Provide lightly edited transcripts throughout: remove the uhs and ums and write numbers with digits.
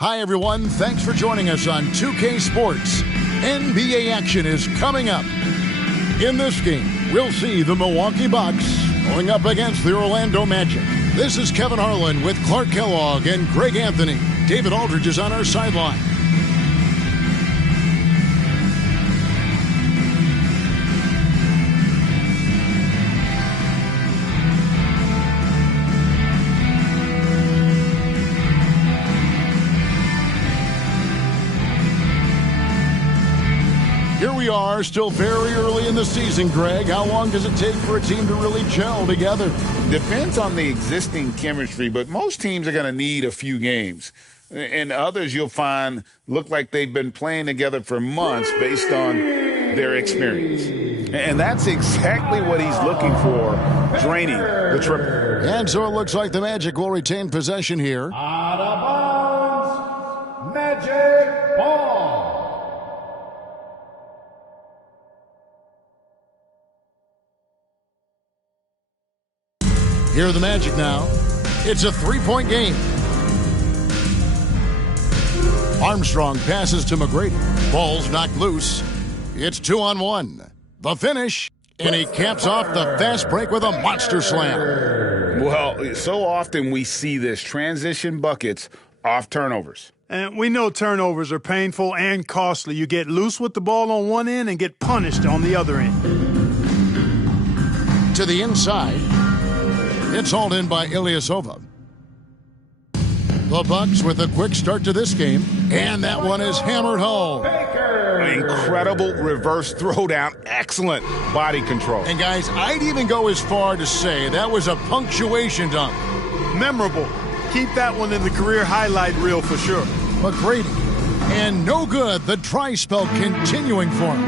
Hi, everyone. Thanks for joining us on 2K Sports. NBA action is coming up. In this game, we'll see the Milwaukee Bucks going up against the Orlando Magic. This is Kevin Harlan with Clark Kellogg and Greg Anthony. David Aldridge is on our sideline. Here we are, still very early in the season, Greg. How long does it take for a team to really gel together? Depends on the existing chemistry, but most teams are going to need a few games. And others you'll find look like they've been playing together for months based on their experience. And that's exactly what he's looking for, draining the triple. And so it looks like the Magic will retain possession here. Out of bounds, Magic ball. Here are the Magic now. It's a three-point game. Armstrong passes to McGrady. Ball's knocked loose. It's 2-on-1. The finish, and he caps off the fast break with a monster slam. Well, so often we see this, transition buckets off turnovers. And we know turnovers are painful and costly. You get loose with the ball on one end and get punished on the other end. To the inside. It's hauled in by Ilyasova. The Bucks with a quick start to this game, and that one is hammered home. Incredible reverse throwdown, excellent body control. And guys, I'd even go as far to say that was a punctuation dunk. Memorable. Keep that one in the career highlight reel for sure. McGrady, and no good, the dry spell continuing for him.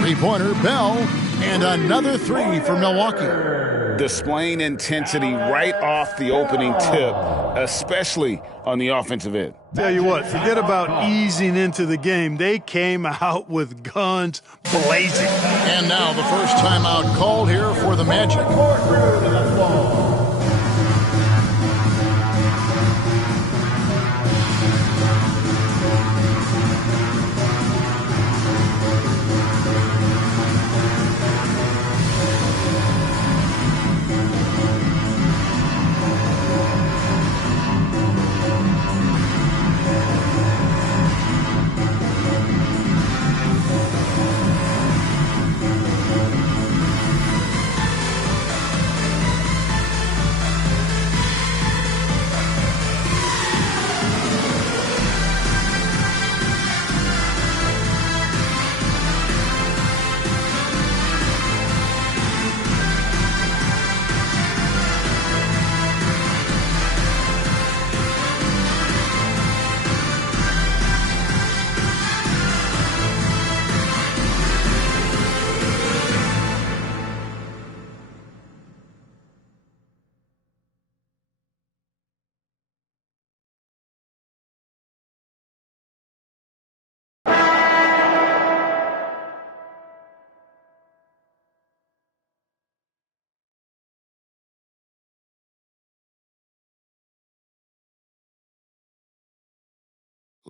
Three-pointer, Bell. And another three for Milwaukee. Displaying intensity right off the opening tip, especially on the offensive end. Tell you what, forget about easing into the game. They came out with guns blazing. And now the first timeout called here for the Magic.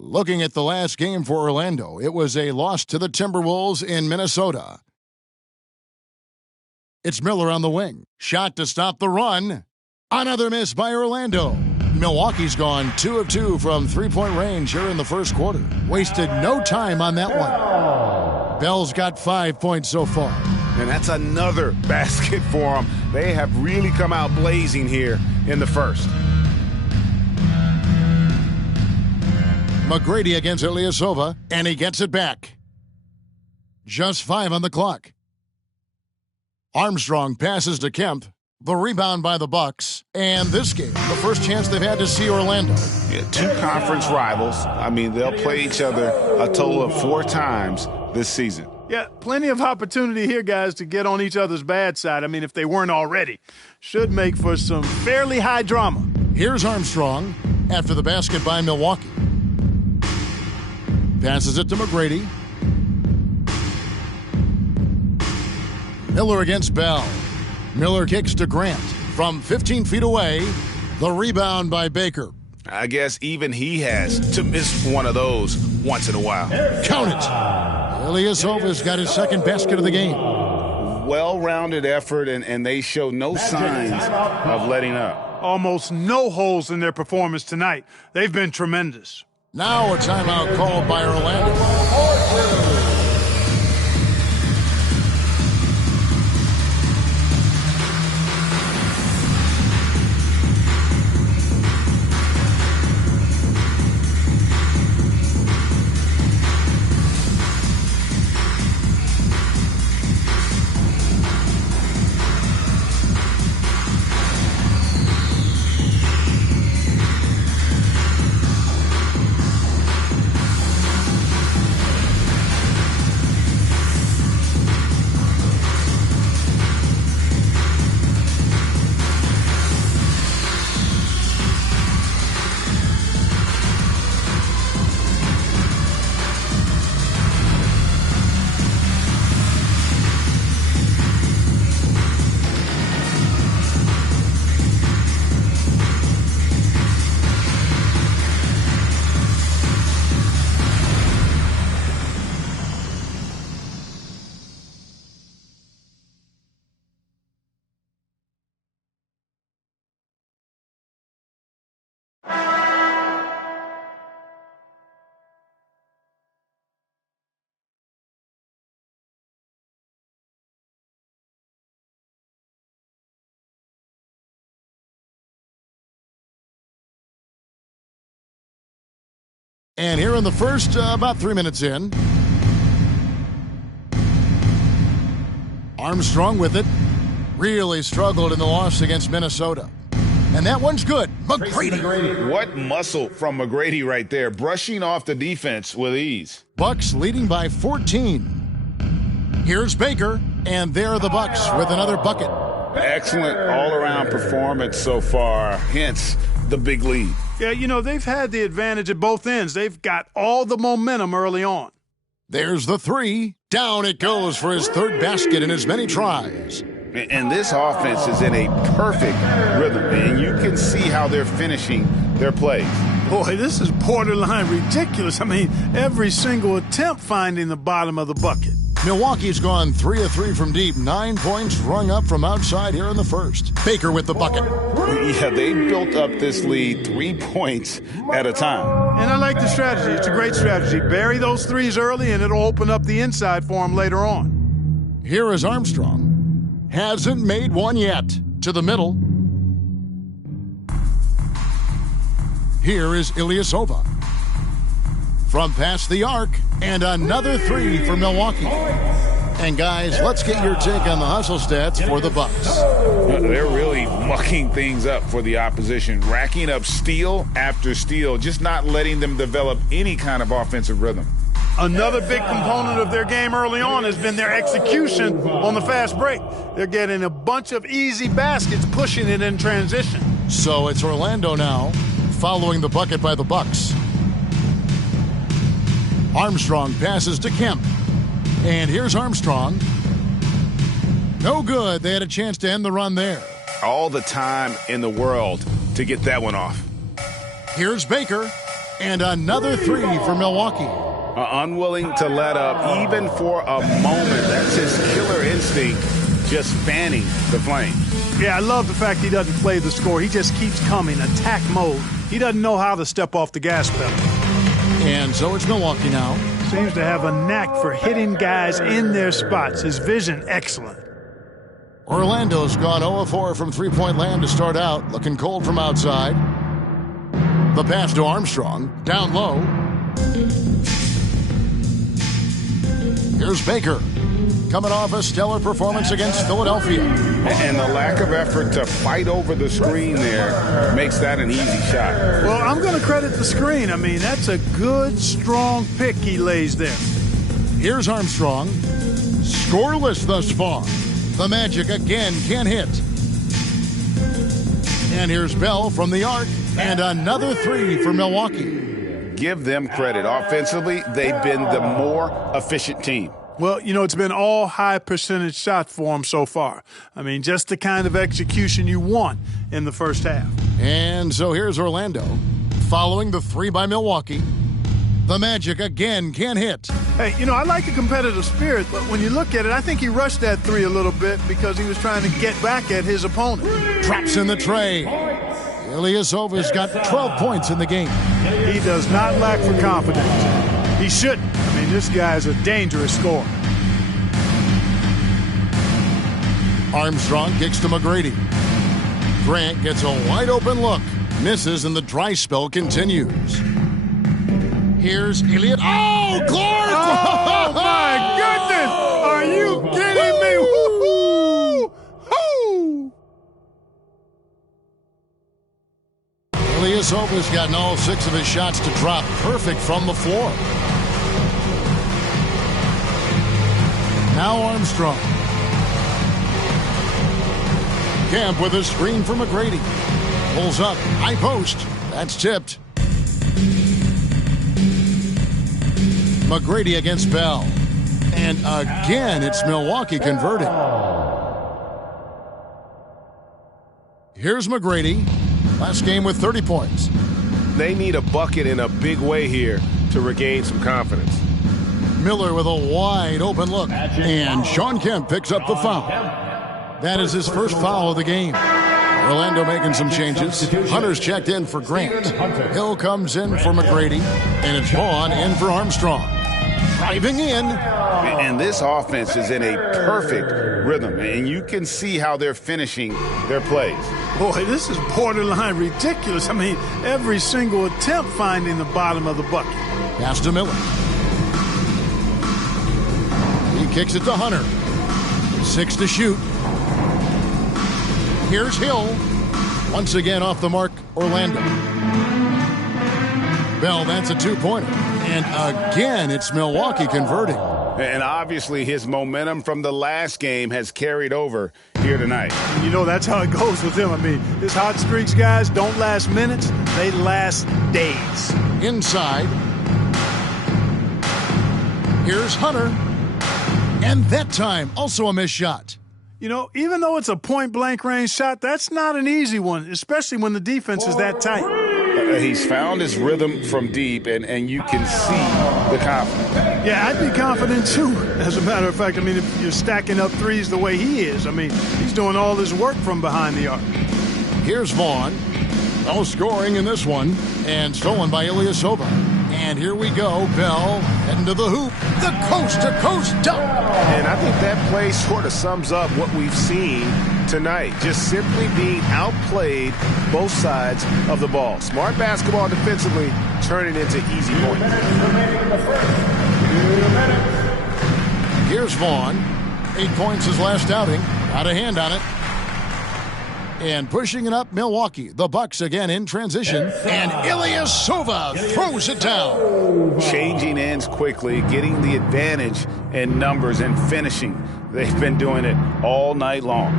Looking at the last game for Orlando, it was a loss to the Timberwolves in Minnesota. It's Miller on the wing. Shot to stop the run. Another miss by Orlando. Milwaukee's gone 2 of 2 from three-point range here in the first quarter. Wasted no time on that one. Bell's got 5 points so far. And that's another basket for them. They have really come out blazing here in the first. McGrady against Ilyasova, and he gets it back. Just 5 on the clock. Armstrong passes to Kemp. The rebound by the Bucks. And this game, the first chance they've had to see Orlando. Yeah, 2 conference rivals. I mean, they'll play each other a total of 4 times this season. Yeah, plenty of opportunity here, guys, to get on each other's bad side. I mean, if they weren't already. Should make for some fairly high drama. Here's Armstrong after the basket by Milwaukee. Passes it to McGrady. Miller against Bell. Miller kicks to Grant. From 15 feet away, The rebound by Baker. I guess even he has to miss one of those once in a while. Count it. Ilyasova's got his second basket of the game. Well-rounded effort, and they show no signs of letting up. Almost no holes in their performance tonight. They've been tremendous. Now a timeout called by Orlando. And here in the first, about 3 minutes in, Armstrong with it. Really struggled in the loss against Minnesota. And that one's good. McGrady. What muscle from McGrady right there, brushing off the defense with ease. Bucks leading by 14. Here's Baker, and there are the Bucks with another bucket. Excellent all-around performance so far, hence the big lead. Yeah, you know, they've had the advantage at both ends. They've got all the momentum early on. There's the three. Down it goes for his third basket in as many tries. And this offense is in a perfect rhythm, and you can see how they're finishing their plays. Boy, this is borderline ridiculous. I mean, every single attempt finding the bottom of the bucket. Milwaukee's gone 3 of 3 from deep. 9 points rung up from outside here in the first. Baker with the bucket. Yeah, they built up this lead 3 points at a time. And I like the strategy. It's a great strategy. Bury those threes early, and it'll open up the inside for them later on. Here is Armstrong. Hasn't made one yet. To the middle. Here is Ilyasova. From past the arc, and another three for Milwaukee. And guys, let's get your take on the hustle stats for the Bucks. They're really mucking things up for the opposition, racking up steal after steal, just not letting them develop any kind of offensive rhythm. Another big component of their game early on has been their execution on the fast break. They're getting a bunch of easy baskets, pushing it in transition. So it's Orlando now, following the bucket by the Bucks. Armstrong passes to Kemp. And here's Armstrong. No good. They had a chance to end the run there. All the time in the world to get that one off. Here's Baker. And another three for Milwaukee. Unwilling to let up even for a moment. That's his killer instinct, just fanning the flame. Yeah, I love the fact he doesn't play the score. He just keeps coming, attack mode. He doesn't know how to step off the gas pedal. And so it's Milwaukee now. Seems to have a knack for hitting guys in their spots. His vision, excellent. Orlando's gone 0-4 from three-point land to start out, looking cold from outside. The pass to Armstrong, down low. Here's Baker, coming off a stellar performance against Philadelphia. And the lack of effort to fight over the screen there makes that an easy shot. Well, I'm going to credit the screen. I mean, that's a good, strong pick he lays there. Here's Armstrong, scoreless thus far. The Magic again can't hit. And here's Bell from the arc, and another three for Milwaukee. Give them credit. Offensively, they've been the more efficient team. Well, it's been all high percentage shots for him so far. I mean, just the kind of execution you want in the first half. And so here's Orlando following the three by Milwaukee. The Magic again can't hit. Hey, I like the competitive spirit, but when you look at it, I think he rushed that three a little bit because he was trying to get back at his opponent. Drops in the tray. Ilyasova's got 12 points in the game. He does not lack for confidence. He shouldn't. I mean, this guy's a dangerous scorer. Armstrong kicks to McGrady. Grant gets a wide open look. Misses, and the dry spell continues. Here's Elliott. Oh, Clark! Oh, my goodness! Are you kidding me? Woo-hoo! Hoo! Ilyasova's gotten all 6 of his shots to drop perfect from the floor. Now Armstrong. Camp with a screen for McGrady. Pulls up, high post. That's tipped. McGrady against Bell. And again, it's Milwaukee converting. Here's McGrady. Last game with 30 points. They need a bucket in a big way here to regain some confidence. Miller with a wide open look. And Sean Kemp picks up the foul. That is his first foul of the game. Orlando making some changes. Hunter's checked in for Grant. Hill comes in for McGrady. And it's Vaughn in for Armstrong. Driving in. And this offense is in a perfect rhythm. And you can see how they're finishing their plays. Boy, this is borderline ridiculous. I mean, every single attempt finding the bottom of the bucket. Pass to Miller. He kicks it to Hunter. 6 to shoot. Here's Hill. Once again off the mark, Orlando. Bell, that's a 2-pointer. And again, it's Milwaukee converting. And obviously his momentum from the last game has carried over here tonight. That's how it goes with him. I mean, his hot streaks, guys, don't last minutes. They last days. Inside. Here's Hunter. And that time, also a missed shot. Even though it's a point-blank range shot, that's not an easy one, especially when the defense is that tight. He's found his rhythm from deep, and you can see the confidence. Yeah, I'd be confident, too. As a matter of fact, I mean, if you're stacking up threes the way he is, I mean, he's doing all this work from behind the arc. Here's Vaughn. No scoring in this one, and stolen by Ilyasova. And here we go. Bell heading to the hoop. The coast-to-coast dunk. And I think that play sort of sums up what we've seen tonight. Just simply being outplayed both sides of the ball. Smart basketball defensively, turning into easy points. Here's Vaughn. 8 points his last outing. Got a hand on it. And pushing it up, Milwaukee. The Bucks again in transition. And Ilyasova throws it down. Changing ends quickly, getting the advantage in numbers and finishing. They've been doing it all night long.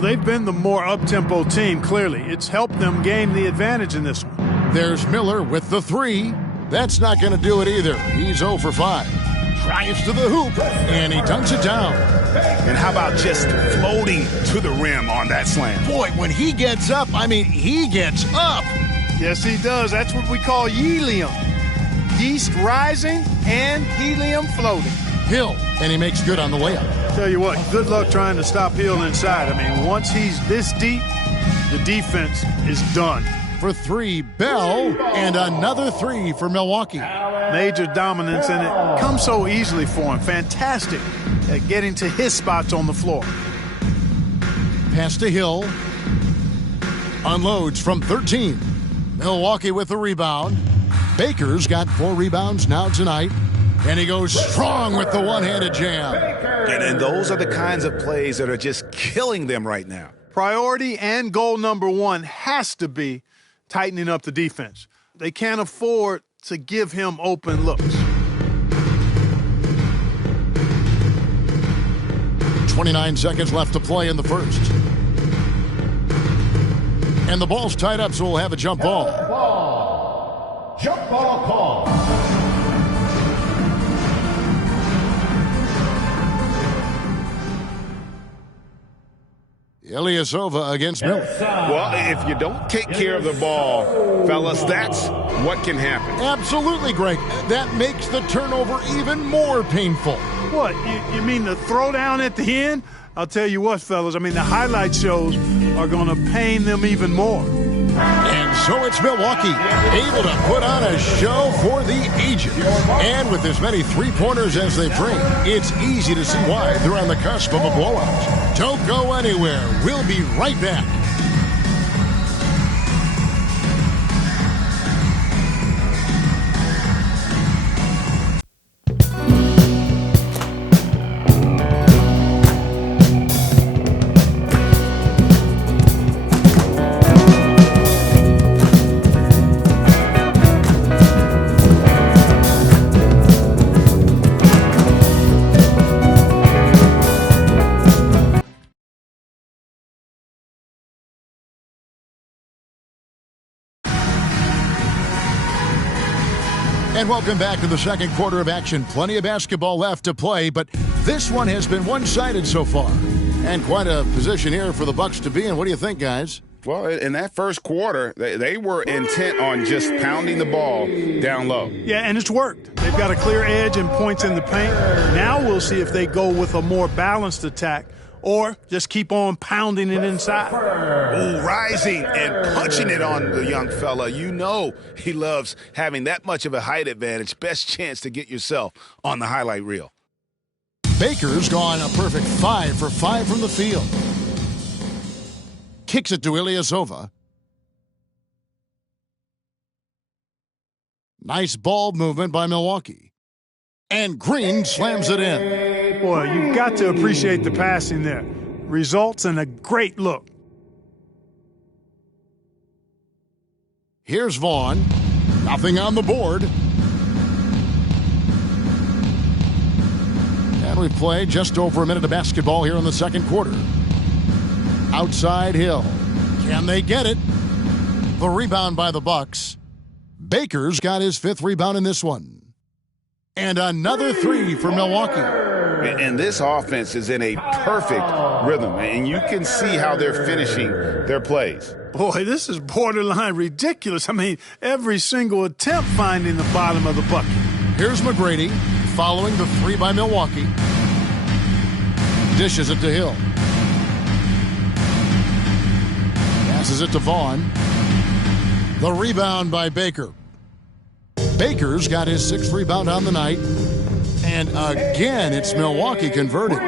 They've been the more up-tempo team, clearly. It's helped them gain the advantage in this one. There's Miller with the 3. That's not going to do it either. He's 0 for 5. Drives to the hoop, and he dunks it down. And how about just floating to the rim on that slam? Boy, when he gets up, he gets up. Yes, he does. That's what we call helium. Yeast rising and helium floating. Hill, and he makes good on the layup. Tell you what, good luck trying to stop Hill inside. Once he's this deep, the defense is done. For 3, Bell, and another 3 for Milwaukee. Major dominance, and it comes so easily for him. Fantastic at getting to his spots on the floor. Pass to Hill. Unloads from 13. Milwaukee with the rebound. Baker's got 4 rebounds now tonight. And he goes strong with the one-handed jam. And those are the kinds of plays that are just killing them right now. Priority and goal number 1 has to be tightening up the defense. They can't afford to give him open looks. 29 seconds left to play in the first. And the ball's tied up, so we'll have a jump ball. Jump ball call. Ilyasova against Miller. Well, if you don't take care of the ball, fellas, that's what can happen. Absolutely, Greg. That makes the turnover even more painful. What, you mean the throwdown at the end? I'll tell you what, fellas, I mean, the highlight shows are going to pain them even more. And so it's Milwaukee, able to put on a show for the ages. And with as many three-pointers as they bring, it's easy to see why they're on the cusp of a blowout. Don't go anywhere. We'll be right back. And welcome back to the second quarter of action. Plenty of basketball left to play, but this one has been one-sided so far. And quite a position here for the Bucks to be in. What do you think, guys? Well, in that first quarter, they were intent on just pounding the ball down low. Yeah, and it's worked. They've got a clear edge and points in the paint. Now we'll see if they go with a more balanced attack or just keep on pounding it inside. Oh, rising and punching it on the young fella. You know he loves having that much of a height advantage. Best chance to get yourself on the highlight reel. Baker's gone a perfect 5 for 5 from the field. Kicks it to Ilyasova. Nice ball movement by Milwaukee. And Green slams it in. Boy, you've got to appreciate the passing there. Results in a great look. Here's Vaughn. Nothing on the board. And we've played just over a minute of basketball here in the second quarter. Outside Hill. Can they get it? The rebound by the Bucks. Baker's got his 5th rebound in this one. And another 3 for Milwaukee. And this offense is in a perfect rhythm, and you can see how they're finishing their plays. Boy, this is borderline ridiculous. I mean, every single attempt finding the bottom of the bucket. Here's McGrady following the 3 by Milwaukee. Dishes it to Hill. Passes it to Vaughn. The rebound by Baker. Baker's got his 6th rebound on the night. And again, it's Milwaukee converting.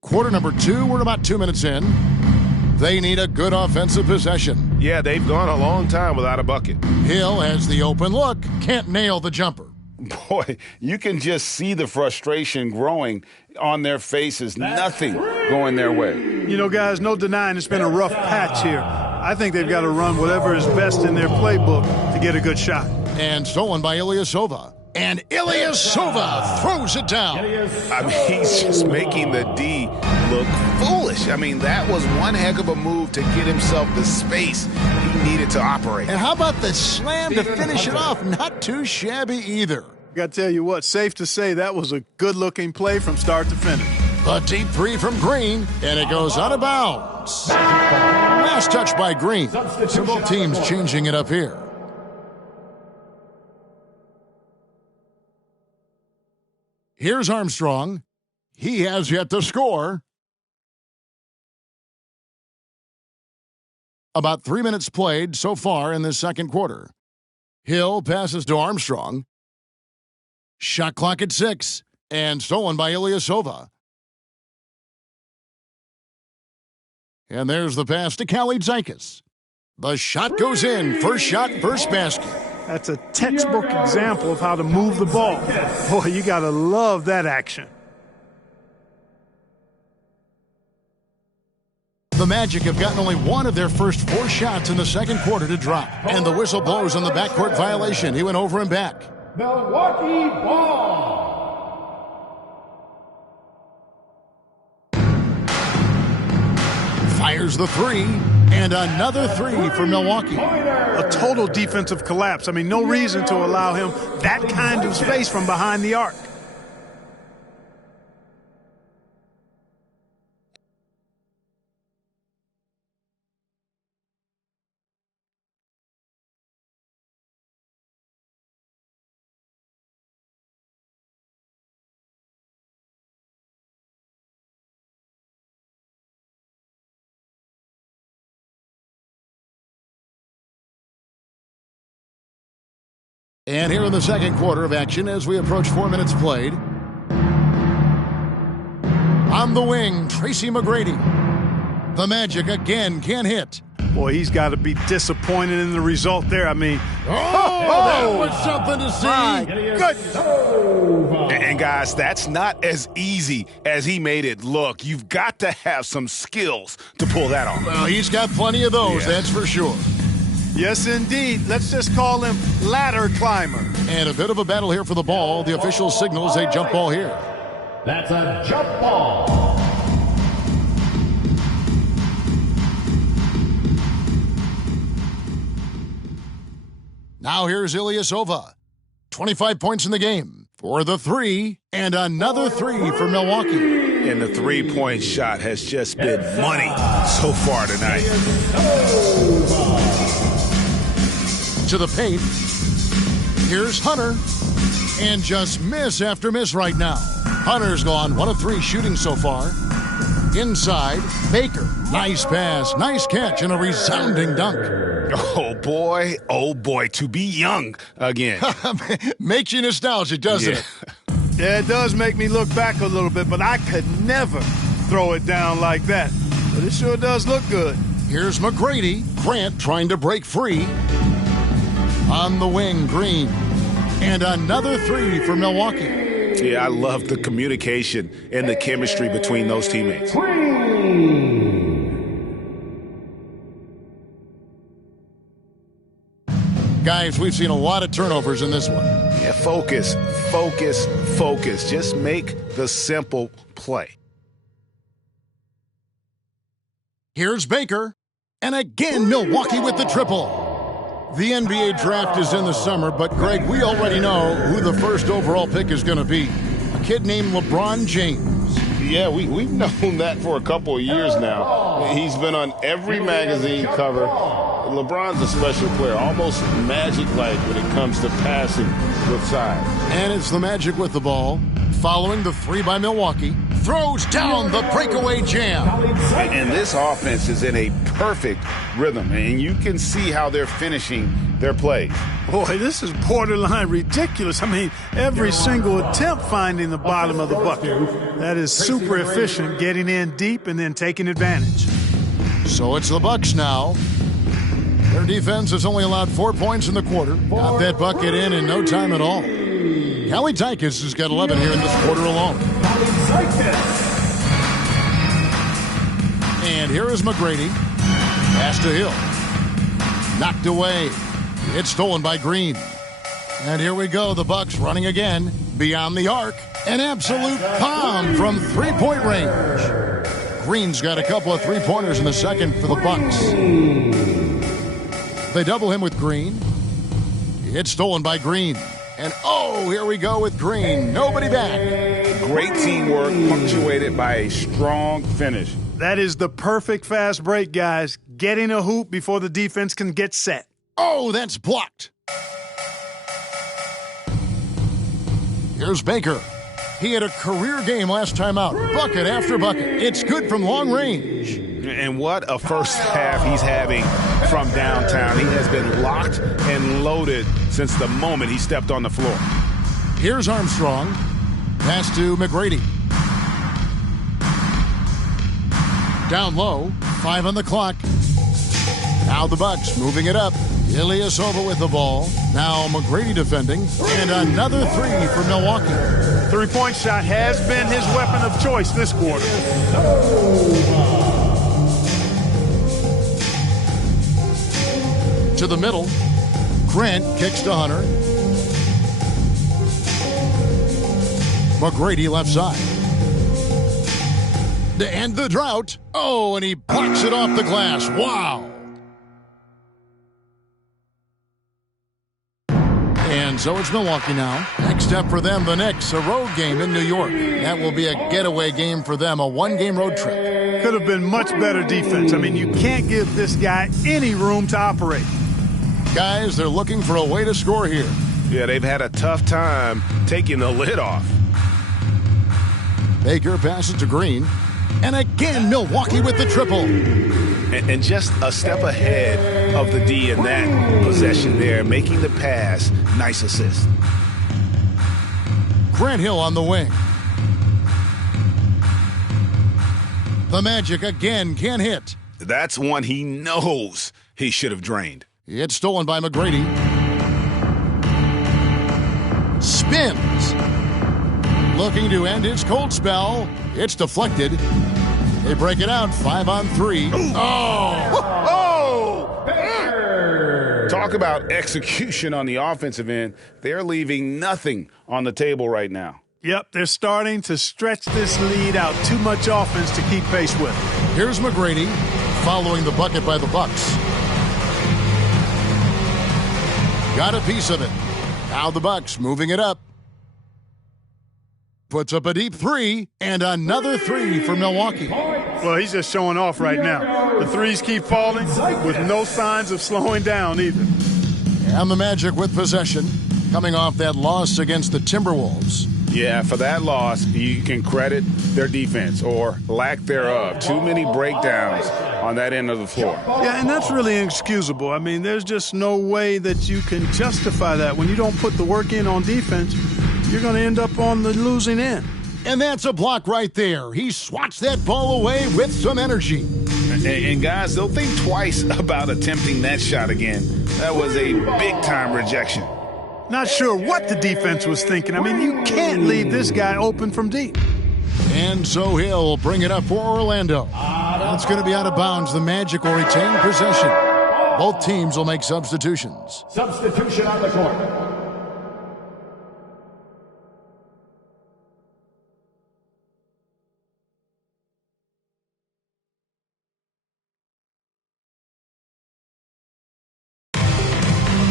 Quarter number 2, we're about 2 minutes in. They need a good offensive possession. Yeah, they've gone a long time without a bucket. Hill has the open look, can't nail the jumper. Boy, you can just see the frustration growing on their faces. Nothing going their way. You know, guys, no denying it's been a rough patch here. I think they've got to run whatever is best in their playbook to get a good shot. And stolen by Ilyasova. And Ilyasova throws it down. I mean, he's just making the D look foolish. I mean, that was one heck of a move to get himself the space he needed to operate. And how about the slam to finish it off? Not too shabby either. Got to tell you what, safe to say that was a good-looking play from start to finish. A deep 3 from Green, and it goes out of bounds. Last touch by Green. So both teams changing it up here. Here's Armstrong. He has yet to score. About 3 minutes played so far in this second quarter. Hill passes to Armstrong. Shot clock at 6, and stolen by Ilyasova. And there's the pass to Kalaitzakis. The shot goes in. First shot, first basket. That's a textbook example of how to move the ball. Boy, you got to love that action. The Magic have gotten only one of their first 4 shots in the second quarter to drop. And the whistle blows on the backcourt violation. He went over and back. Milwaukee ball. Fires the 3, And another three for Milwaukee. A total defensive collapse. I mean, no reason to allow him that kind of space from behind the arc. And here in the second quarter of action as we approach 4 minutes played. On the wing, Tracy McGrady. The Magic again can't hit. Boy, he's got to be disappointed in the result there. I mean, that was something to see. Good. And guys, that's not as easy as he made it look. You've got to have some skills to pull that off. Well, he's got plenty of those, that's for sure. Yes, indeed. Let's just call him ladder climber. And a bit of a battle here for the ball. The official signals a jump ball here. That's a jump ball. Now here's Ilyasova. 25 points in the game for the three, and another three for Milwaukee. And the three-point shot has just been money so far tonight. To the paint. Here's Hunter. And just miss after miss right now. Hunter's gone 1 of 3 shooting so far. Inside, Baker. Nice pass, nice catch, and a resounding dunk. Oh boy, to be young again. Makes you nostalgic, doesn't it? Yeah, it does make me look back a little bit, but I could never throw it down like that. But it sure does look good. Here's McGrady. Grant trying to break free. On the wing, Green. And another three for Milwaukee. Yeah, I love the communication and the chemistry between those teammates. Guys, we've seen a lot of turnovers in this one. Yeah, focus. Just make the simple play. Here's Baker. And again, Milwaukee with the triple. The NBA draft is in the summer, but Greg, we already know who the first overall pick is going to be. A kid named LeBron James. Yeah, we've known that for a couple of years now. He's been on every magazine cover. LeBron's a special player, almost Magic-like when it comes to passing with size. And it's the Magic with the ball. Following the three by Milwaukee. Throws down the breakaway jam. And this offense is in a perfect rhythm, and you can see how they're finishing their plays. Boy, this is borderline ridiculous. I mean, every single attempt finding the bottom of the bucket. That is super efficient, getting in deep and then taking advantage. So it's the Bucks now. Their defense has only allowed 4 points in the quarter. Got that bucket in no time at all. Kelly Tykus has got 11 here in this quarter alone. And here is McGrady. Pass to Hill. Knocked away. It's stolen by Green. And here we go. The Bucks running again. Beyond the arc. An absolute bomb from three-point range. Green's got a couple of three-pointers in the second for the Bucks. They double him with Green. It's stolen by Green. And oh, here we go with Green. Nobody back. Great teamwork punctuated by a strong finish. That is the perfect fast break, guys. Getting a hoop before the defense can get set. Oh, that's blocked. Here's Baker. He had a career game last time out. Bucket after bucket. It's good from long range. And what a first half he's having from downtown. He has been locked and loaded since the moment he stepped on the floor. Here's Armstrong. Pass to McGrady. Down low. 5 on the clock. Now the Bucks moving it up. Ilyasova with the ball. Now McGrady defending. And another three for Milwaukee. Three-point shot has been his weapon of choice this quarter. To the middle. Grant kicks to Hunter. McGrady left side. to end the drought. Oh, and he blocks it off the glass. Wow. And so it's Milwaukee now. Next up for them, the Knicks, a road game in New York. That will be a getaway game for them, a one-game road trip. Could have been much better defense. I mean, you can't give this guy any room to operate. Guys, they're looking for a way to score here. Yeah, they've had a tough time taking the lid off. Baker passes to Green. And again, Milwaukee with the triple. And just a step ahead of the D in that possession there, making the pass. Nice assist. Grant Hill on the wing. The Magic again can't hit. That's one he knows he should have drained. It's stolen by McGrady. Spins. Looking to end his cold spell. It's deflected. They break it out 5-on-3. Talk about execution on the offensive end. They're leaving nothing on the table right now. Yep, they're starting to stretch this lead out. Too much offense to keep pace with. Here's McGrady following the bucket by the Bucks. Got a piece of it. Now the Bucks moving it up. Puts up a deep three, and another three for Milwaukee. Well, he's just showing off right now. The threes keep falling with no signs of slowing down either. And the Magic with possession, coming off that loss against the Timberwolves. Yeah, for that loss, you can credit their defense or lack thereof. Too many breakdowns on that end of the floor. Yeah, and that's really inexcusable. I mean, there's just no way that you can justify that. When you don't put the work in on defense, you're going to end up on the losing end. And that's a block right there. He swats that ball away with some energy. And guys, they'll think twice about attempting that shot again. That was a big-time rejection. Not sure what the defense was thinking. I mean, you can't leave this guy open from deep. And so he'll bring it up for Orlando. It's going to be out of bounds. The Magic will retain possession. Both teams will make substitutions. Substitution on the court.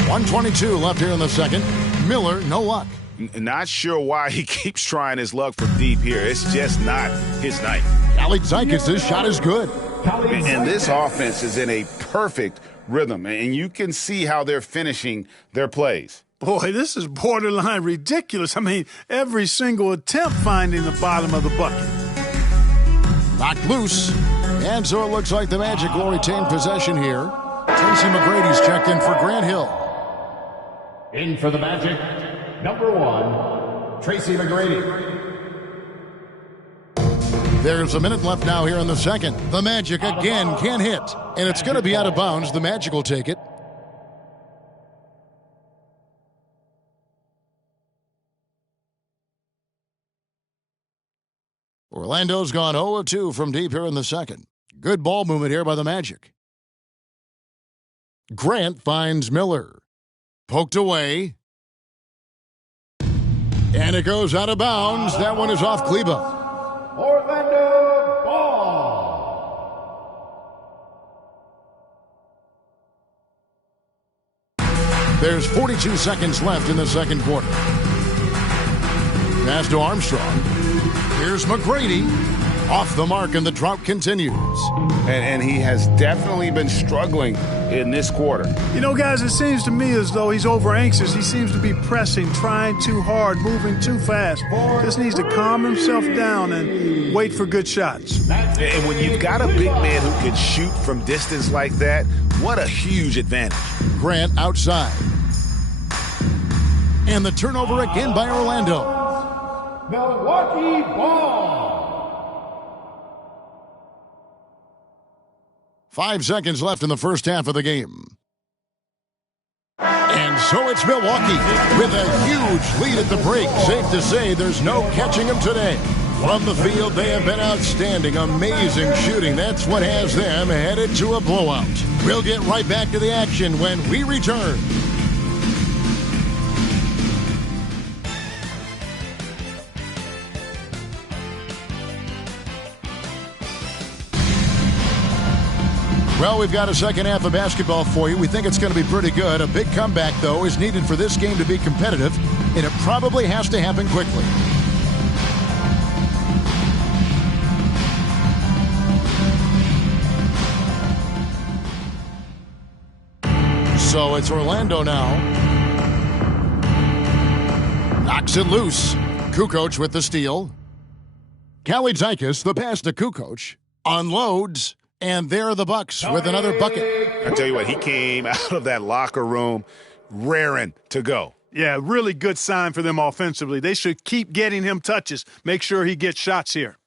.122 left here in the second. Miller, no luck. Not sure why he keeps trying his luck from deep here. It's just not his night. Alexakis' shot is good. And this offense is in a perfect rhythm, and you can see how they're finishing their plays. Boy, this is borderline ridiculous. I mean, every single attempt finding the bottom of the bucket. Knocked loose. And so it looks like the Magic will retain possession here. Tracy McGrady's checked in for Grant Hill. In for the Magic, number 1, Tracy McGrady. There's a minute left now here in the second. The Magic again can't hit. And it's going to be out of bounds. The Magic will take it. Orlando's gone 0-2 from deep here in the second. Good ball movement here by the Magic. Grant finds Miller. Poked away. And it goes out of bounds. That one is off Kleba. Orlando ball. There's 42 seconds left in the second quarter. Pass to Armstrong. Here's McGrady. Off the mark, and the drought continues. And he has definitely been struggling in this quarter. You know, guys, it seems to me as though he's over anxious. He seems to be pressing, trying too hard, moving too fast. Just needs to calm himself down and wait for good shots. And when you've got a big man who can shoot from distance like that, what a huge advantage. Grant outside. And the turnover again by Orlando. Milwaukee ball. 5 seconds left in the first half of the game. And so it's Milwaukee with a huge lead at the break. Safe to say there's no catching them today. From the field, they have been outstanding. Amazing shooting. That's what has them headed to a blowout. We'll get right back to the action when we return. Well, we've got a second half of basketball for you. We think it's going to be pretty good. A big comeback, though, is needed for this game to be competitive, and it probably has to happen quickly. So it's Orlando now. Knocks it loose. Kukoc with the steal. Kalaitzakis, the pass to Kukoc, unloads, and there are the Bucks with another bucket. I tell you what, he came out of that locker room raring to go. Yeah, really good sign for them offensively. They should keep getting him touches. Make sure he gets shots here.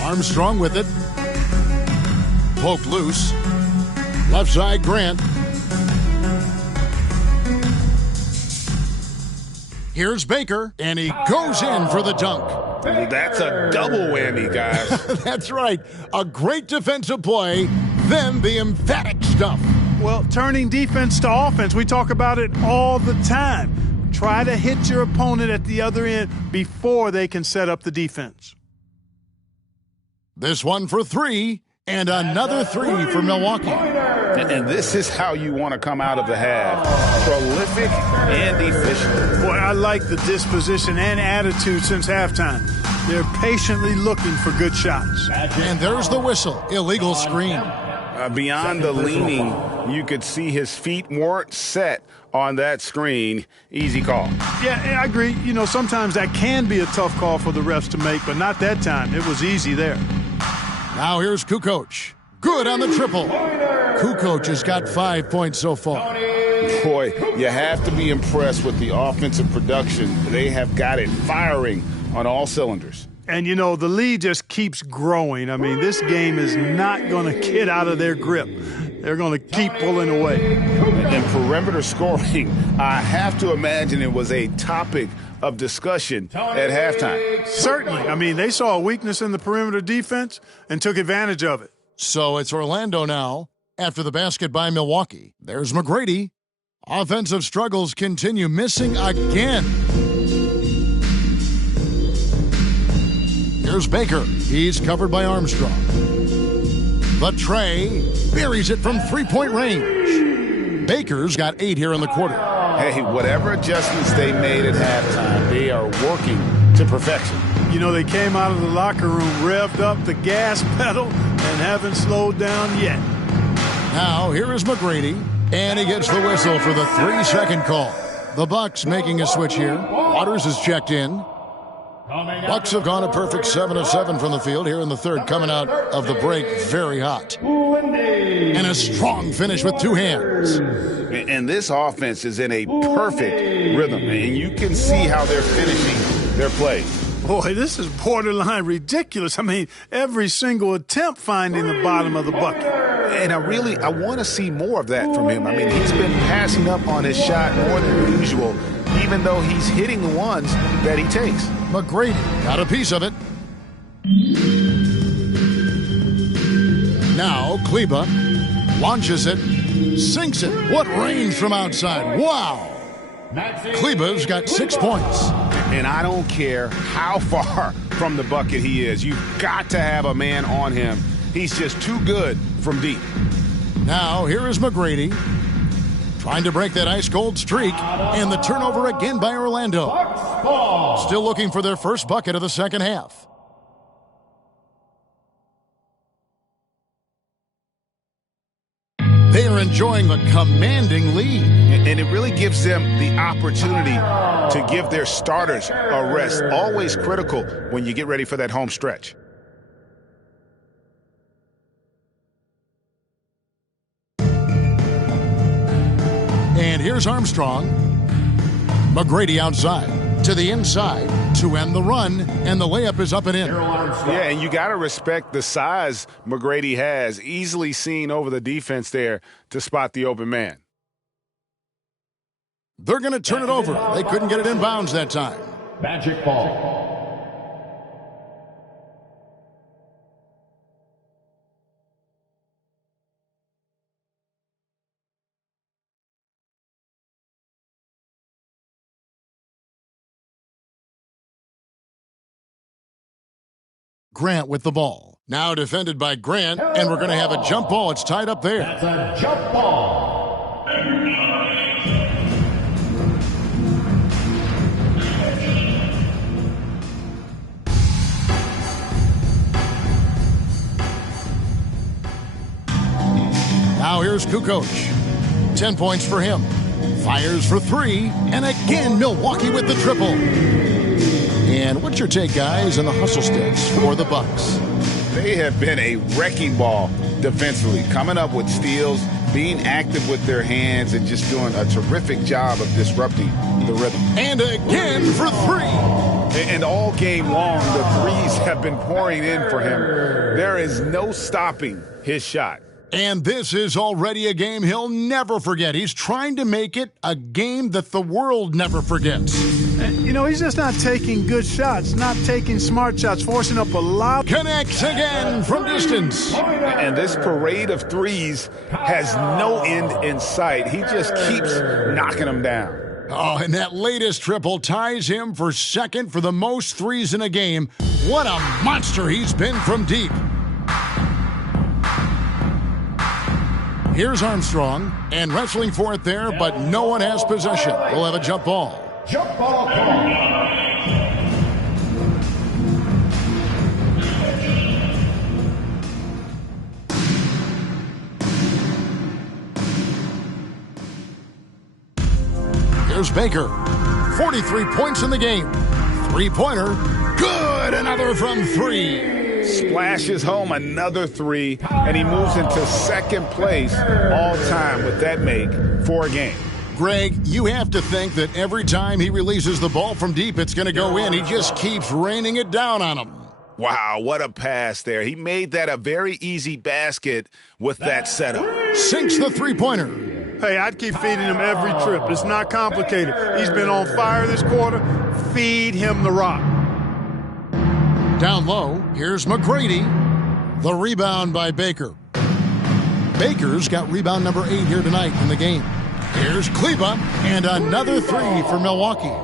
Armstrong with it. Poked loose. Left side, Grant. Here's Baker, and he goes in for the dunk. That's a double whammy, guys. That's right. A great defensive play, then the emphatic stuff. Well, turning defense to offense, we talk about it all the time. Try to hit your opponent at the other end before they can set up the defense. This one for three, and another three for Milwaukee. And this is how you want to come out of the half. Prolific and efficient. Boy, I like the disposition and attitude since halftime. They're patiently looking for good shots. And there's the whistle. Illegal screen. Beyond the leaning, you could see his feet weren't set on that screen. Easy call. Yeah, I agree. You know, sometimes that can be a tough call for the refs to make, but not that time. It was easy there. Now here's Kukoc. Good on the triple. Kukoc has got 5 points so far. Boy, you have to be impressed with the offensive production. They have got it firing on all cylinders. And, you know, the lead just keeps growing. I mean, this game is not going to get out of their grip. They're going to keep pulling away. And perimeter scoring, I have to imagine it was a topic of discussion at halftime. Certainly. I mean, they saw a weakness in the perimeter defense and took advantage of it. So it's Orlando now after the basket by Milwaukee. There's McGrady. Offensive struggles continue, missing again. Here's Baker. He's covered by Armstrong. The tray buries it from three-point range. Baker's got 8 here in the quarter. Hey, whatever adjustments they made at halftime, they are working to perfection. You know, they came out of the locker room, revved up the gas pedal, and haven't slowed down yet. Now, here is McGrady, and he gets the whistle for the 3-second call. The Bucks making a switch here. Waters is checked in. Bucks have gone a perfect 7 of 7 from the field here in the third, coming out of the break very hot. And a strong finish with 2 hands. And this offense is in a perfect rhythm, and you can see how they're finishing their play. Boy, this is borderline ridiculous. I mean, every single attempt finding the bottom of the bucket. And I want to see more of that from him. I mean, he's been passing up on his shot more than usual, even though he's hitting the ones that he takes. McGrady got a piece of it. Now Kleba launches it, sinks it. What range from outside. Wow. Kleba's got 6 points. And I don't care how far from the bucket he is. You've got to have a man on him. He's just too good from deep. Now here is McGrady trying to break that ice-cold streak, and the turnover again by Orlando. Still looking for their first bucket of the second half. They are enjoying a commanding lead. And it really gives them the opportunity to give their starters a rest. Always critical when you get ready for that home stretch. And here's Armstrong. McGrady outside to the inside to end the run, and the layup is up and in. Yeah, and you got to respect the size McGrady has, easily seen over the defense there to spot the open man. They're going to turn it over. They couldn't get it in bounds that time. Magic ball. Grant with the ball. Now defended by Grant, and we're going to have a jump ball. It's tied up there. That's a jump ball. Now here's Kukoc. 10 points for him. Fires for 3, and again Milwaukee with the triple. And what's your take, guys, on the hustle sticks for the Bucks? They have been a wrecking ball defensively, coming up with steals, being active with their hands, and just doing a terrific job of disrupting the rhythm. And again for 3. And all game long, the threes have been pouring in for him. There is no stopping his shot. And this is already a game he'll never forget. He's trying to make it a game that the world never forgets. You know, he's just not taking good shots, not taking smart shots, forcing up a lot. Connects again from distance. And this parade of threes has no end in sight. He just keeps knocking them down. Oh, and that latest triple ties him for second for the most threes in a game. What a monster he's been from deep. Here's Armstrong, and wrestling for it there, but no one has possession. We'll have a jump ball. Jump ball call. Here's Baker. 43 points in the game. Three-pointer. Good! Another from 3. Splashes home another 3, and he moves into second place all time with that make for a game. Greg, you have to think that every time he releases the ball from deep, it's going to go in. He just keeps raining it down on him. Wow, what a pass there. He made that a very easy basket with that setup. Sinks the three-pointer. Hey, I'd keep feeding him every trip. It's not complicated. He's been on fire this quarter. Feed him the rock. Down low, here's McGrady. The rebound by Baker. Baker's got rebound number 8 here tonight in the game. Here's Kleba, and another 3 for Milwaukee.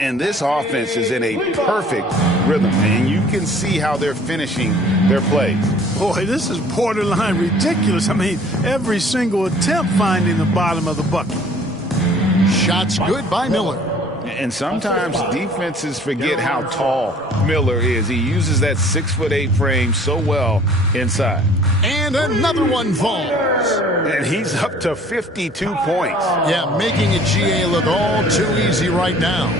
And this offense is in a perfect rhythm, and you can see how they're finishing their plays. Boy, this is borderline ridiculous. I mean, every single attempt finding the bottom of the bucket. Shots good by Miller. And sometimes defenses forget how tall Miller is. He uses that 6'8" frame so well inside. And another one falls. And he's up to 52 points. Yeah, making a GA look all too easy right now.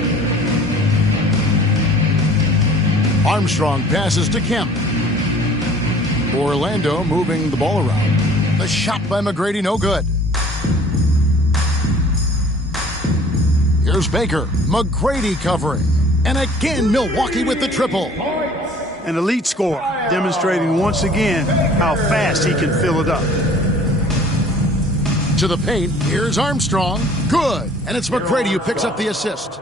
Armstrong passes to Kemp. Orlando moving the ball around. The shot by McGrady, no good. Here's Baker. McGrady covering. And again, Milwaukee with the triple. An elite scorer, demonstrating once again how fast he can fill it up. To the paint, here's Armstrong. Good. And it's McGrady who picks up the assist.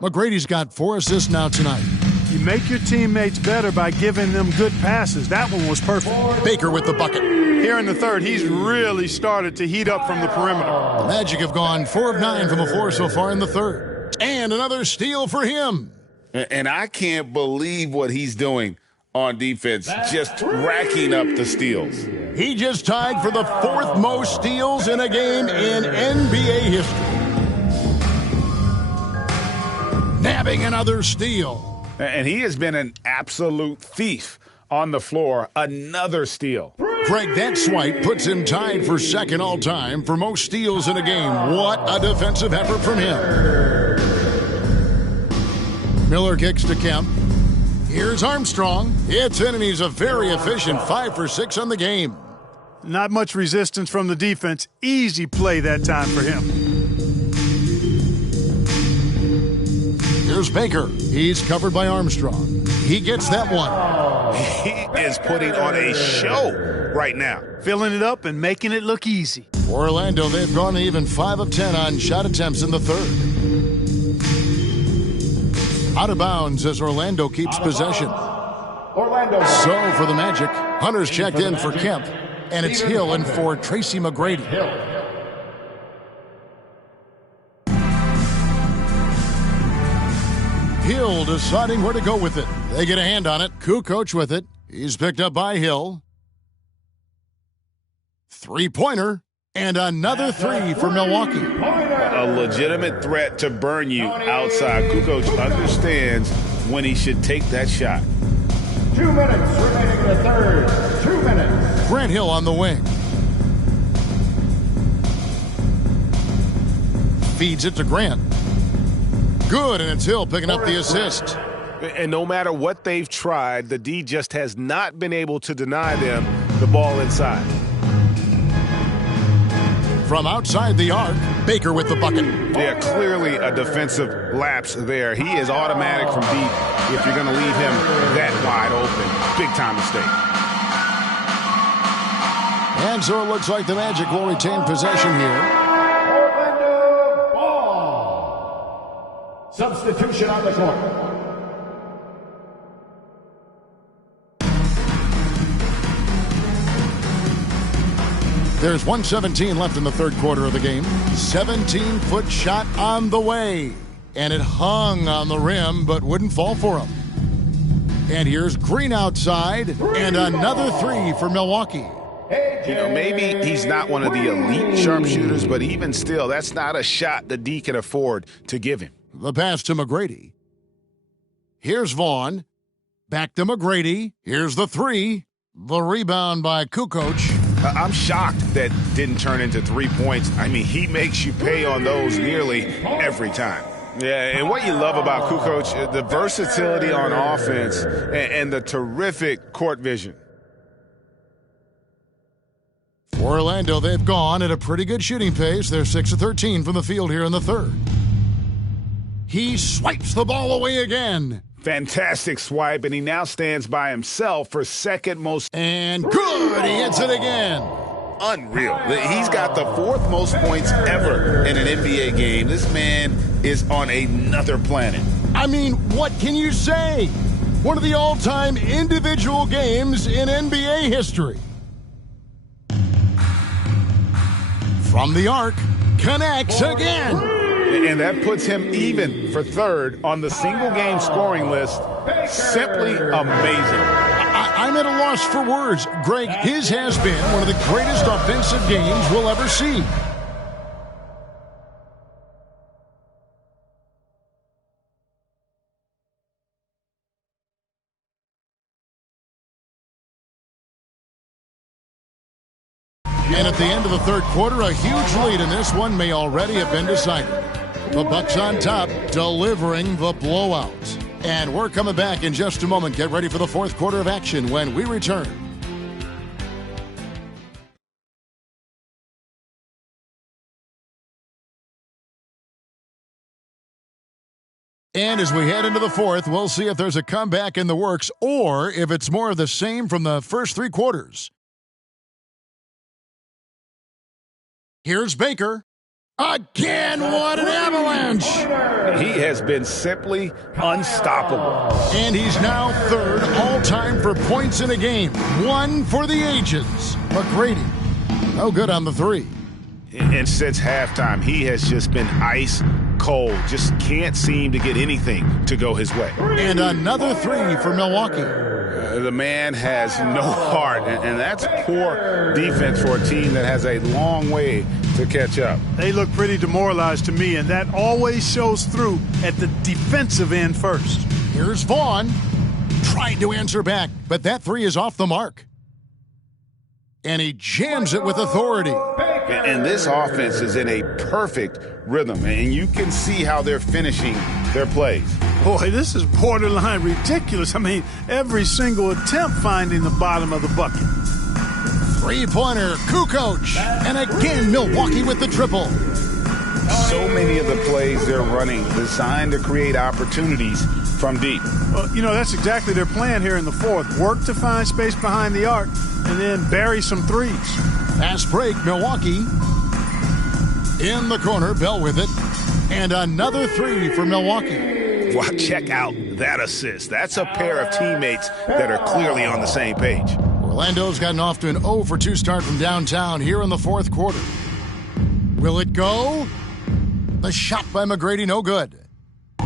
McGrady's got 4 assists now tonight. You make your teammates better by giving them good passes. That one was perfect. Baker with the bucket. Here in the third, he's really started to heat up from the perimeter. The Magic have gone 4 of 9 from the floor so far in the third. And another steal for him. And I can't believe what he's doing on defense, just racking up the steals. He just tied for the 4th most steals in a game in NBA history. Nabbing another steal. And he has been an absolute thief on the floor. Another steal. Craig, that swipe puts him tied for second all-time for most steals in a game. What a defensive effort from him. Miller kicks to Kemp. Here's Armstrong. It's in, and he's a very efficient 5 for 6 on the game. Not much resistance from the defense. Easy play that time for him. Here's Baker. He's covered by Armstrong. He gets that one. He is putting on a show right now. Filling it up and making it look easy. For Orlando, they've gone even 5 of 10 on shot attempts in the third. Out of bounds as Orlando keeps possession. So for the Magic, Hunter's checked in for Kemp, and it's Hill in for Tracy McGrady. Hill deciding where to go with it. They get a hand on it. Kukoc with it. He's picked up by Hill. Three-pointer, and another three for Milwaukee. A legitimate threat to burn you outside. Kukoc understands when he should take that shot. 2 minutes remaining in the third. 2 minutes. Grant Hill on the wing. Feeds it to Grant. Good, and it's Hill picking up the assist. And no matter what they've tried, the D just has not been able to deny them the ball inside. From outside the arc, Baker with the bucket. Yeah, clearly a defensive lapse there. He is automatic from deep if you're going to leave him that wide open. Big-time mistake. And so it looks like the Magic will retain possession here. Orlando ball. Substitution on the court. There's 1:17 left in the third quarter of the game. 17-foot shot on the way. And it hung on the rim, but wouldn't fall for him. And here's Green outside, and another three for Milwaukee. You know, maybe he's not one of the elite sharpshooters, but even still, that's not a shot the D can afford to give him. The pass to McGrady. Here's Vaughn. Back to McGrady. Here's the three. The rebound by Kukoc. I'm shocked that didn't turn into 3 points. I mean, he makes you pay on those nearly every time. Yeah, and what you love about Kukoc, the versatility on offense and the terrific court vision. For Orlando, they've gone at a pretty good shooting pace. They're 6 of 13 from the field here in the third. He swipes the ball away again. Fantastic swipe, and he now stands by himself for second most. And good, he hits it again. Unreal. He's got the fourth most points ever in an NBA game. This man is on another planet. I mean, what can you say? One of the all-time individual games in NBA history. From the arc, connects again. And that puts him even for third on the single-game scoring list. Simply amazing. I'm at a loss for words. Greg, his has been one of the greatest offensive games we'll ever see. And at the end of the third quarter, a huge lead in this one may already have been decided. The Bucks on top, delivering the blowout. And we're coming back in just a moment. Get ready for the fourth quarter of action when we return. And as we head into the fourth, we'll see if there's a comeback in the works or if it's more of the same from the first three quarters. Here's Baker. Again, what an avalanche! He has been simply unstoppable. And he's now third all-time for points in a game. One for the ages. McGrady, no good on the three. And since halftime, he has just been ice cold. Just can't seem to get anything to go his way. And another three for Milwaukee. The man has no heart, and that's poor defense for a team that has a long way to catch up. They look pretty demoralized to me, and that always shows through at the defensive end first. Here's Vaughn. Tried to answer back, but that three is off the mark. And he jams it with authority. And this offense is in a perfect rhythm, and you can see how they're finishing their plays. Boy, this is borderline ridiculous. I mean, every single attempt finding the bottom of the bucket. Three-pointer, Kukoc. And again, Milwaukee with the triple. So many of the plays they're running designed to create opportunities from deep. Well, you know, that's exactly their plan here in the fourth. Work to find space behind the arc and then bury some threes. Fast break, Milwaukee. In the corner, Bell with it. And another three for Milwaukee. Wow, check out that assist. That's a pair of teammates that are clearly on the same page. Orlando's gotten off to an 0 for 2 start from downtown here in the fourth quarter. Will it go? The shot by McGrady, no good.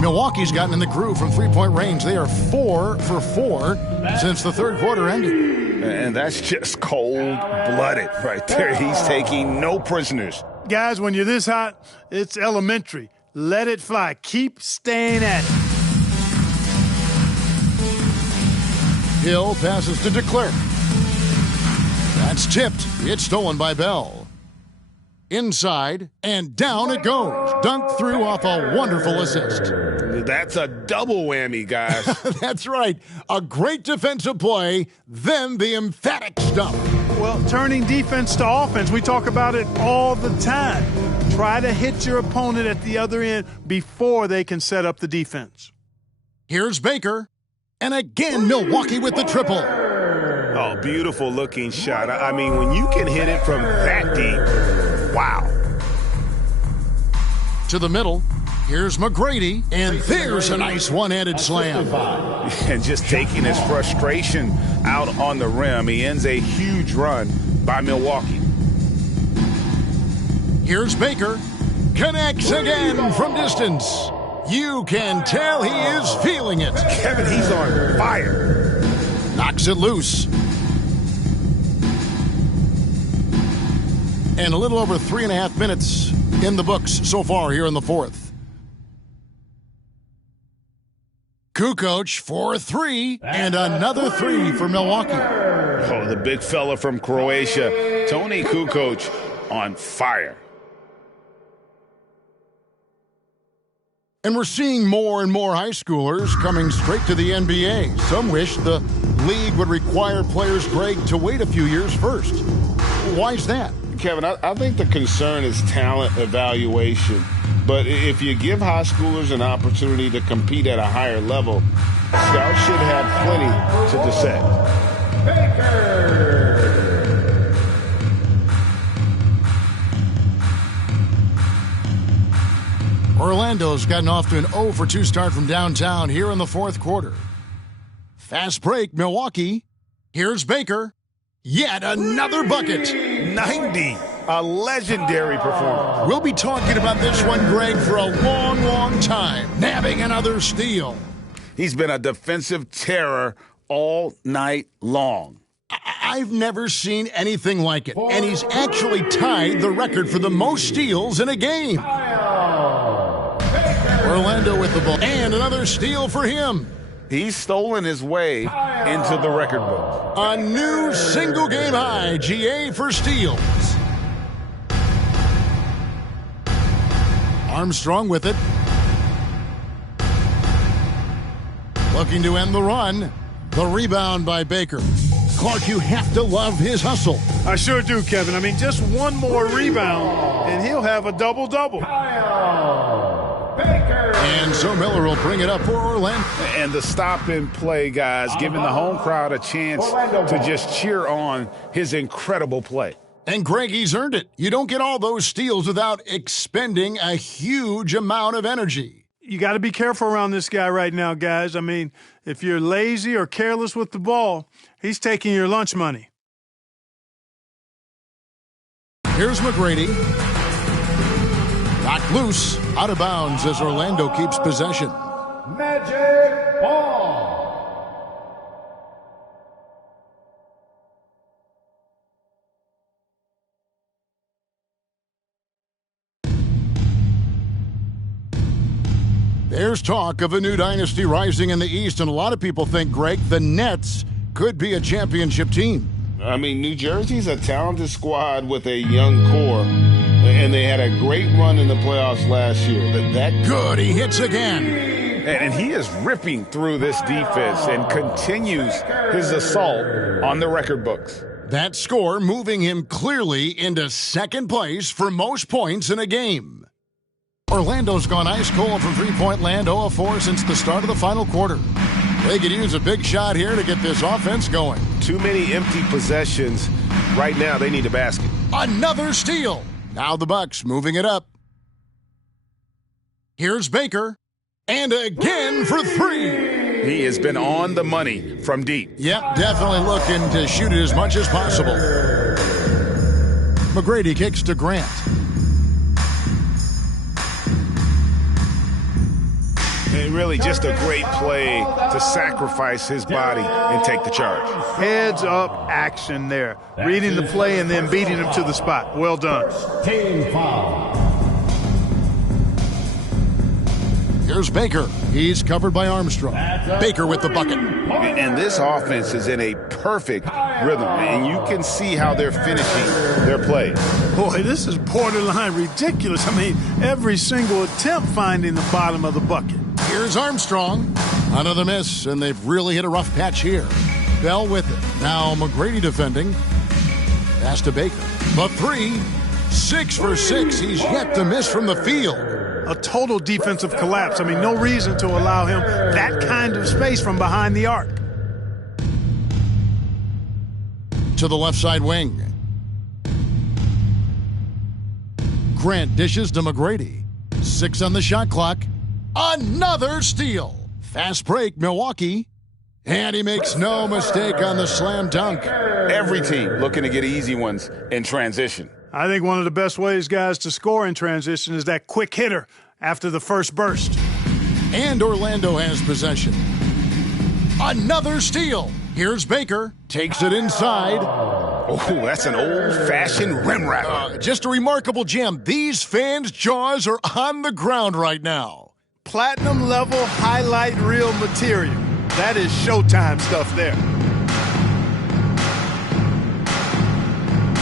Milwaukee's gotten in the groove from three-point range. They are 4 for 4 since the third quarter ended. And that's just cold-blooded right there. He's taking no prisoners. Guys, when you're this hot, it's elementary. Let it fly. Keep staying at it. Hill passes to DeClerc. That's tipped. It's stolen by Bell. Inside, and down it goes. Dunked through off a wonderful assist. That's a double whammy, guys. That's right. A great defensive play, then the emphatic stuff. Well, turning defense to offense, we talk about it all the time. Try to hit your opponent at the other end before they can set up the defense. Here's Baker. And again, Milwaukee with the triple. Oh, beautiful looking shot. I mean, when you can hit it from that deep, wow. To the middle, here's McGrady, and there's a nice one-handed slam. And just taking his frustration out on the rim, he ends a huge run by Milwaukee. Here's Baker, connects again from distance. You can tell he is feeling it. Kevin, he's on fire. Knocks it loose. And a little over 3.5 minutes in the books so far here in the fourth. Kukoc for 3, and another 3 for Milwaukee. Oh, the big fella from Croatia, Toni Kukoc, on fire. And we're seeing more and more high schoolers coming straight to the NBA. Some wish the league would require players, Greg, to wait a few years first. Why is that? Kevin, I think the concern is talent evaluation. But if you give high schoolers an opportunity to compete at a higher level, scouts should have plenty to dissect. Baker. Orlando's gotten off to an 0 for 2 start from downtown here in the fourth quarter. Fast break, Milwaukee. Here's Baker. Yet another bucket. 90. A legendary performance. We'll be talking about this one, Greg, for a long, long time. Nabbing another steal. He's been a defensive terror all night long. I've never seen anything like it. And he's actually tied the record for the most steals in a game. Orlando with the ball. And another steal for him. He's stolen his way into the record book. A new single-game high, GA for steals. Armstrong with it. Looking to end the run. The rebound by Baker. Clark, you have to love his hustle. I sure do, Kevin. I mean, just one more rebound, and he'll have a double-double. And so Miller will bring it up for Orlando. And the stop and play, guys, giving the home crowd a chance to just cheer on his incredible play. And Greg, he's earned it. You don't get all those steals without expending a huge amount of energy. You got to be careful around this guy right now, guys. I mean, if you're lazy or careless with the ball, he's taking your lunch money. Here's McGrady. Knocked loose, out of bounds as Orlando keeps possession. Magic ball. There's talk of a new dynasty rising in the East, and a lot of people think, Greg, the Nets could be a championship team. I mean, New Jersey's a talented squad with a young core, and they had a great run in the playoffs last year. Good, he hits again. And he is ripping through this defense and continues his assault on the record books. That score moving him clearly into second place for most points in a game. Orlando's gone ice cold from three-point land, 0 of 4 since the start of the final quarter. They could use a big shot here to get this offense going. Too many empty possessions. Right now, they need a basket. Another steal. Now the Bucks moving it up. Here's Baker. And again for 3. He has been on the money from deep. Yep, definitely looking to shoot it as much as possible. McGrady kicks to Grant. And really just a great play to sacrifice his body and take the charge. Heads-up action there. Reading the play and then beating him to the spot. Well done. Team foul. Here's Baker. He's covered by Armstrong. Baker with the bucket. And this offense is in a perfect rhythm, and you can see how they're finishing their plays. Boy, this is borderline ridiculous. I mean, every single attempt finding the bottom of the bucket. Here's Armstrong. Another miss, and they've really hit a rough patch here. Bell with it. Now McGrady defending. Pass to Baker. The three. 6 for 6. He's yet to miss from the field. A total defensive collapse. I mean, no reason to allow him that kind of space from behind the arc. To the left side wing. Grant dishes to McGrady. 6 on the shot clock. Another steal. Fast break, Milwaukee. And he makes no mistake on the slam dunk. Every team looking to get easy ones in transition. I think one of the best ways, guys, to score in transition is that quick hitter after the first burst. And Orlando has possession. Another steal. Here's Baker. Takes it inside. Oh, that's an old-fashioned rim wrapper. Just a remarkable gem. These fans' jaws are on the ground right now. Platinum level highlight reel material. That is Showtime stuff there.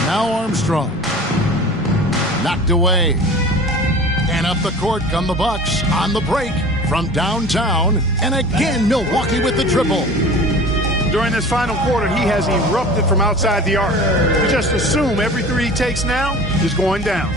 Now Armstrong. Knocked away. And up the court come the Bucks on the break from downtown. And again, Milwaukee with the triple. During this final quarter, he has erupted from outside the arc. You just assume every three he takes now is going down.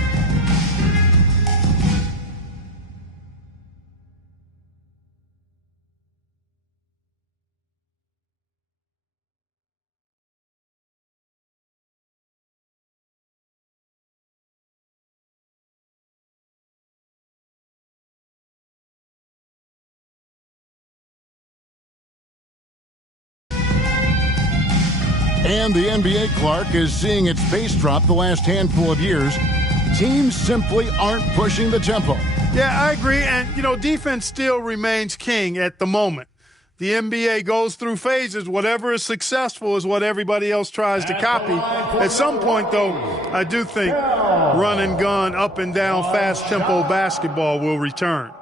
And the NBA, Clark, is seeing its pace drop the last handful of years. Teams simply aren't pushing the tempo. Yeah, I agree. And, defense still remains king at the moment. The NBA goes through phases. Whatever is successful is what everybody else tries to copy. At some point, though, I do think run and gun, up and down, fast tempo basketball will return.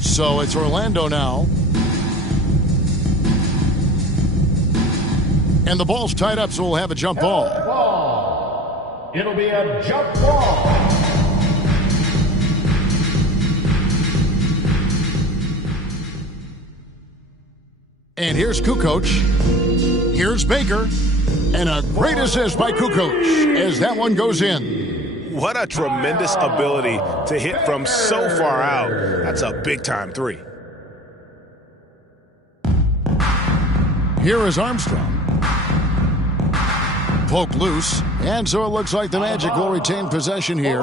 So it's Orlando now. And the ball's tied up, so we'll have a jump ball. It'll be a jump ball. And here's Kukoc. Here's Baker. And a great assist by Kukoc as that one goes in. What a tremendous ability to hit from so far out. That's a big-time three. Here is Armstrong. Poke loose, and so it looks like the Magic will retain possession here.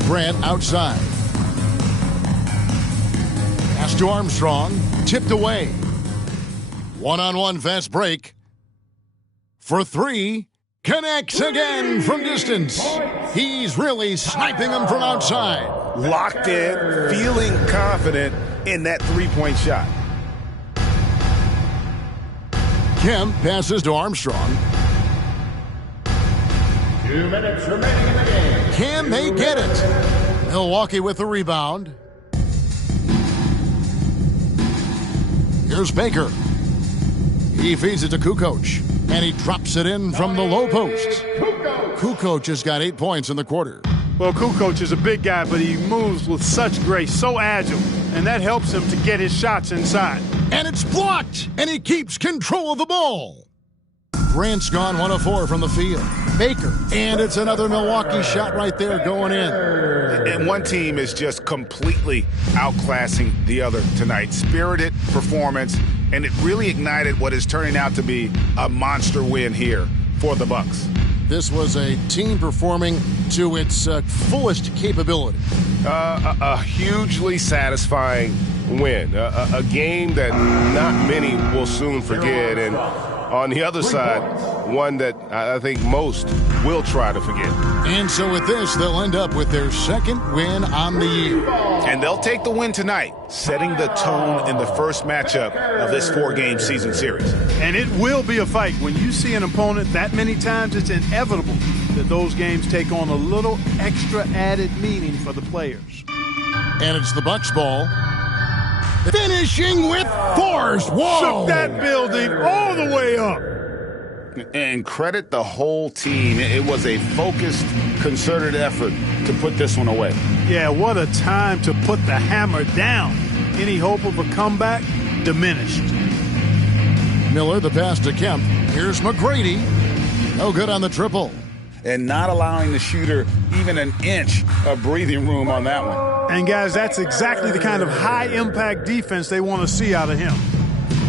Grant outside. Pass to Armstrong, tipped away. One-on-one fast break. For three. Connects again from distance. He's really sniping them from outside. Locked in, feeling confident in that three-point shot. Kemp passes to Armstrong. 2 minutes remaining in the game. Can they get it? Milwaukee with the rebound. Here's Baker. He feeds it to Kukoc. And he drops it in from the low post. Kukoc has got 8 points in the quarter. Well, Kukoc is a big guy, but he moves with such grace, so agile, and that helps him to get his shots inside. And it's blocked, and he keeps control of the ball. Grant's gone 1 of 4 from the field. Baker, and it's another Milwaukee shot right there going in. And one team is just completely outclassing the other tonight. Spirited performance, and it really ignited what is turning out to be a monster win here for the Bucks. This was a team performing to its fullest capability. A hugely satisfying win. A game that not many will soon forget. And on the other side, one that I think most will try to forget. And so with this, they'll end up with their second win on the year. And they'll take the win tonight, setting the tone in the first matchup of this 4-game season series. And it will be a fight. When you see an opponent that many times, it's inevitable that those games take on a little extra added meaning for the players. And it's the Bucks ball. Finishing with force. Whoa! Shook that building all the way up. And credit the whole team. It was a focused, concerted effort to put this one away. Yeah, what a time to put the hammer down. Any hope of a comeback? Diminished. Miller, the pass to Kemp. Here's McGrady. No good on the triple. And not allowing the shooter even an inch of breathing room on that one. And, guys, that's exactly the kind of high-impact defense they want to see out of him.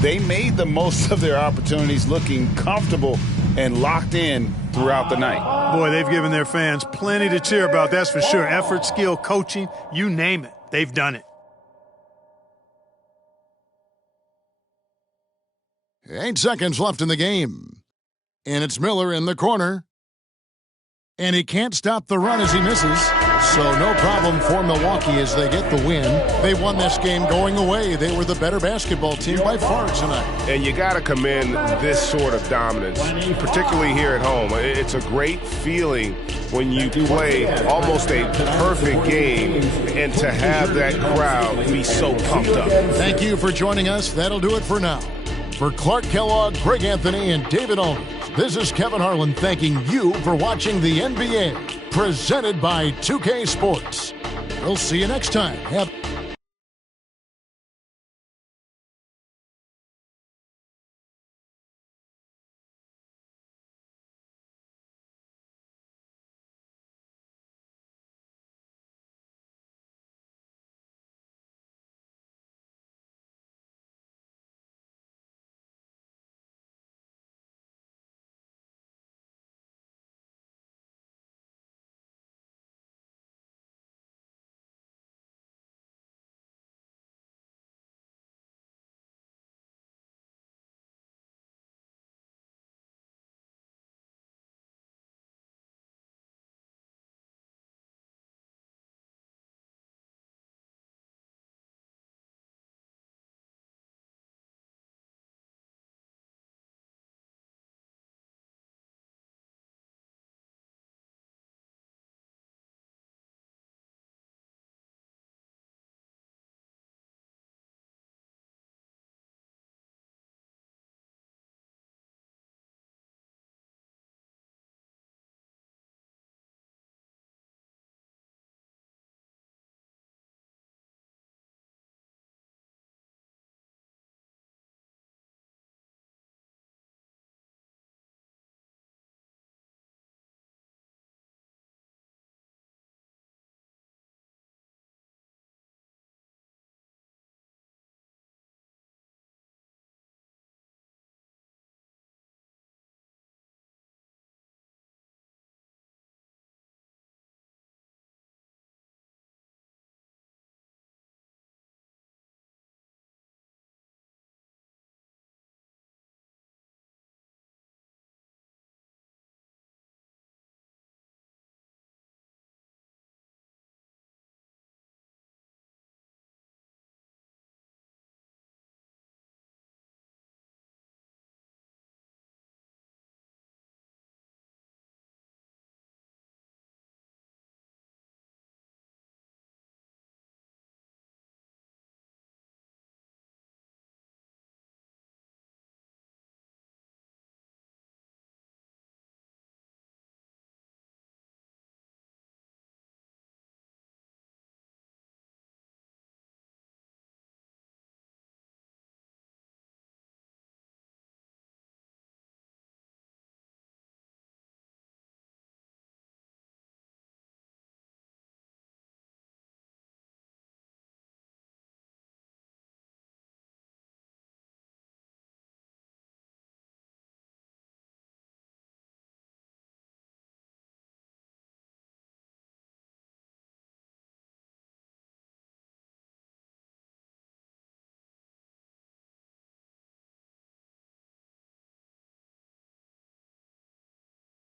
They made the most of their opportunities, looking comfortable and locked in throughout the night. Boy, they've given their fans plenty to cheer about, that's for sure. Effort, skill, coaching, you name it. They've done it. 8 seconds left in the game. And it's Miller in the corner. And he can't stop the run as he misses. So no problem for Milwaukee as they get the win. They won this game going away. They were the better basketball team by far tonight. And you got to commend this sort of dominance, particularly here at home. It's a great feeling when you play almost a perfect game and to have that crowd be so pumped up. Thank you for joining us. That'll do it for now. For Clark Kellogg, Greg Anthony, and David Olney, this is Kevin Harlan thanking you for watching the NBA, presented by 2K Sports. We'll see you next time.